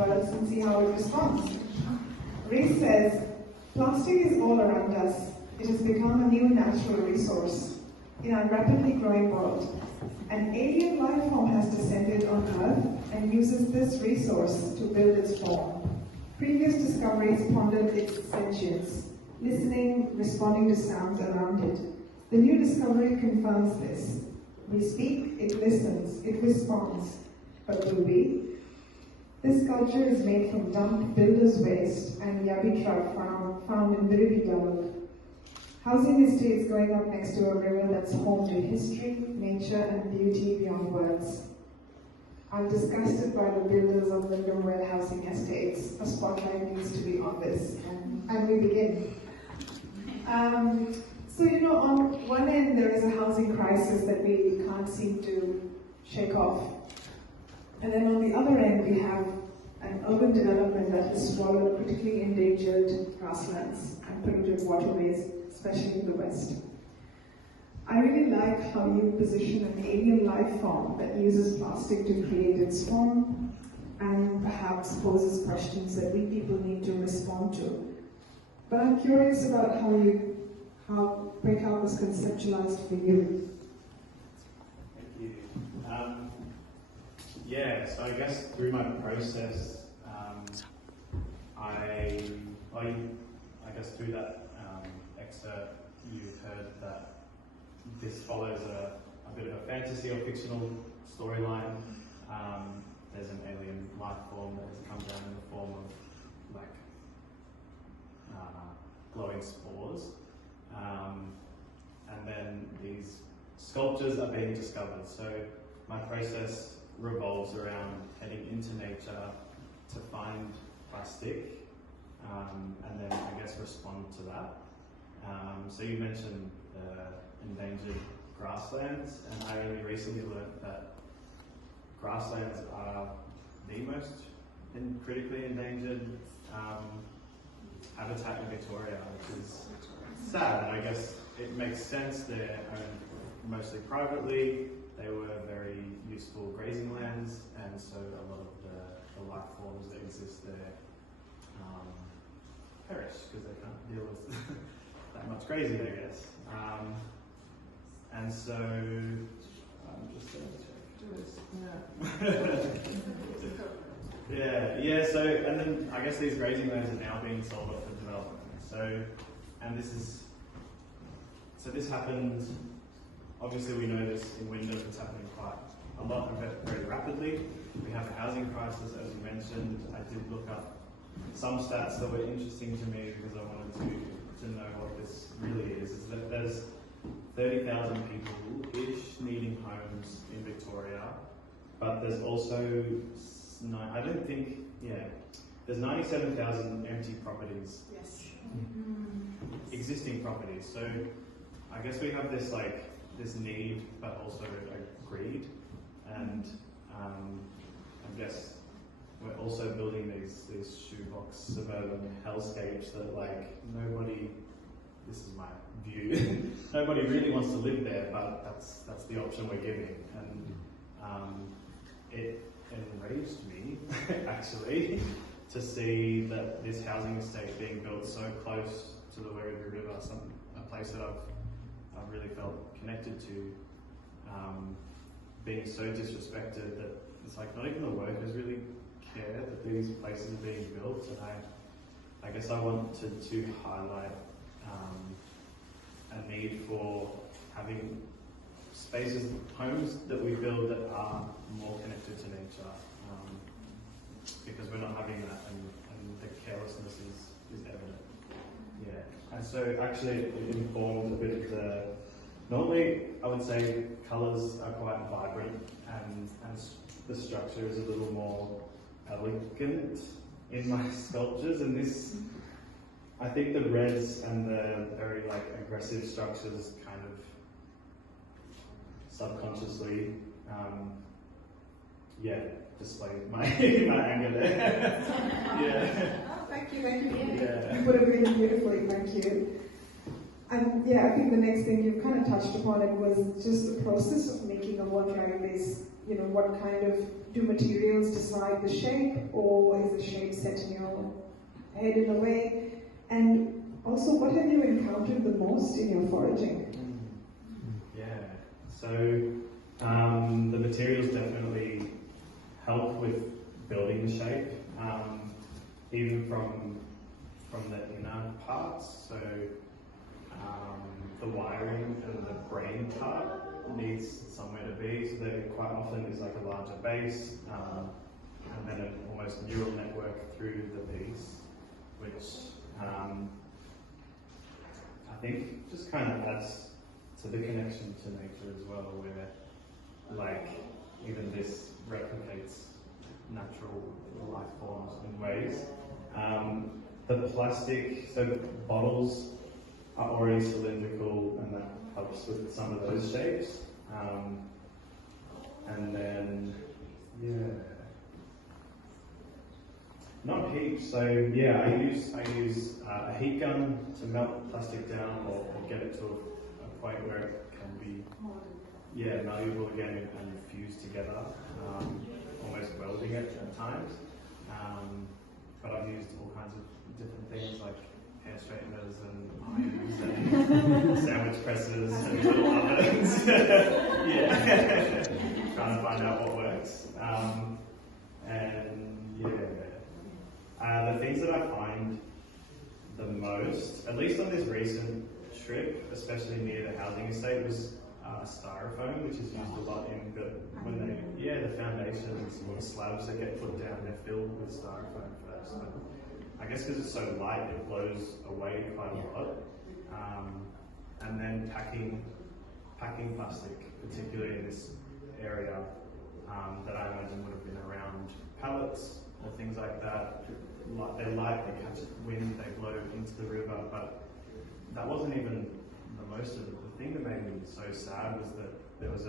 worlds and see how it responds. Rhys says, plastic is all around us. It has become a new natural resource in our rapidly growing world. An alien life form has descended on Earth and uses this resource to build its form. Previous discoveries pondered its sentience, listening, responding to sounds around it. The new discovery confirms this. We speak, it listens, it responds. But will we? This sculpture is made from dumped builder's waste and yabby truck found in Viribidal. Housing estates going up next to a river that's home to history, nature, and beauty beyond words. I'm disgusted by the builders of the Nowhere housing estates. A spotlight needs to be on this, and we begin. So, on one end there is a housing crisis that we can't seem to shake off. And then on the other end we have an urban development that has swallowed critically endangered grasslands and polluted waterways, especially in the West. I really like how you position an alien life form that uses plastic to create its form and perhaps poses questions that we people need to respond to. But I'm curious about how breakout was conceptualized for you. Thank you. So I guess through my process, I guess through that excerpt, you've heard that this follows a bit of a fantasy or fictional storyline. There's an alien life form that has come down in the form of like glowing spores. And then these sculptures are being discovered. So my process revolves around heading into nature to find plastic and then I guess respond to that. So you mentioned endangered grasslands, and I only recently learned that grasslands are the most critically endangered habitat in Victoria, which is sad. And I guess it makes sense. They're owned mostly privately. They were very useful grazing lands, and so a lot of the life forms that exist there perish because they can't deal with that much grazing, I guess. And so I'm just going to check this. Yeah. So and then I guess these grazing lands are now being sold off for development. So this happened. Obviously, we know this in Wyndham. It's happening quite a lot and very rapidly. We have a housing crisis, as you mentioned. I did look up some stats that were interesting to me because I wanted to know what this really is that there's 30,000 people-ish needing homes in Victoria, but there's also, there's 97,000 empty properties. Yes. Existing properties. So I guess we have this this need, but also a greed, and I guess we're also building these shoebox suburban hellscapes that nobody, this is my view, nobody really wants to live there, but that's the option we're giving. And it enraged me actually to see that this housing estate being built so close to the Werribee River, a place that I've really felt connected to, being so disrespected that it's not even the workers really care that these places are being built. And I guess I wanted to highlight a need for having spaces, homes that we build that are more connected to nature, because we're not having that, and the carelessness is evident. Yeah, and so actually it informed a bit of the, normally I would say colours are quite vibrant and the structure is a little more elegant in my sculptures, and this, I think the reds and the very aggressive structures kind of subconsciously display my anger there. Oh, thank you. Yeah. You put it really beautifully, thank you. And I think the next thing you kind of touched upon it was just the process of making a one like this. What kind of, do materials decide the shape, or is ahead in a way? And also, what have you encountered the most in your foraging? Yeah, so the materials definitely help with building the shape, even from the inner parts. So the wiring and the brain part needs somewhere to be, so there quite often is like a larger base, and then an almost neural network through the piece, which I think just kind of adds to the connection to nature as well, where like even this replicates natural life forms in ways. The plastic, so bottles are already cylindrical, and that helps with some of those shapes. And then, yeah, not heaps. So yeah, I use a heat gun to melt plastic down, or get it to a point where it can be malleable again and fused together, almost welding it at times. But I've used all kinds of different things like hair straighteners and irons and sandwich presses and little ovens. Yeah, trying to find out what works. And yeah, the things that I find the most, at least on this recent trip, especially near the housing estate, was styrofoam, which is used a lot in the foundations or the slabs that get put down, they're filled with styrofoam first. But I guess because it's so light, it blows away quite a lot. And then packing plastic, particularly in this area, that I imagine would have been around pallets or things like that. They're light, they catch wind, they blow into the river, but that wasn't even the most of it. The thing that made me so sad was that there was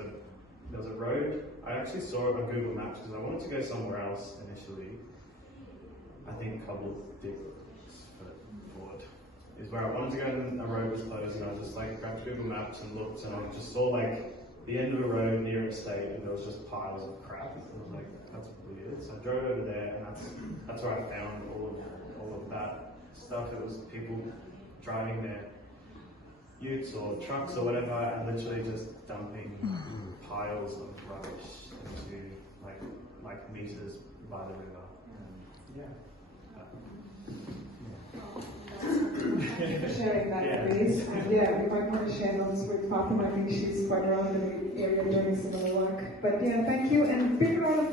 a road. I actually saw it on Google Maps because I wanted to go somewhere else initially. I think Cobble Ford is where I wanted to go, and a road was closed, and I just like grabbed Google Maps and looked, and I just saw like the end of a road near a state, and there was just piles of crap. And I was like, that's weird. So I drove over there, and that's where I found all of that stuff. It was people driving their utes or trucks or whatever, and literally just dumping piles of rubbish into like meters by the river. Thank you for sharing that, Rhys. And yeah, we might want to share those with Fatima. I think she's quite around in the area doing similar work. But yeah, thank you, and big round of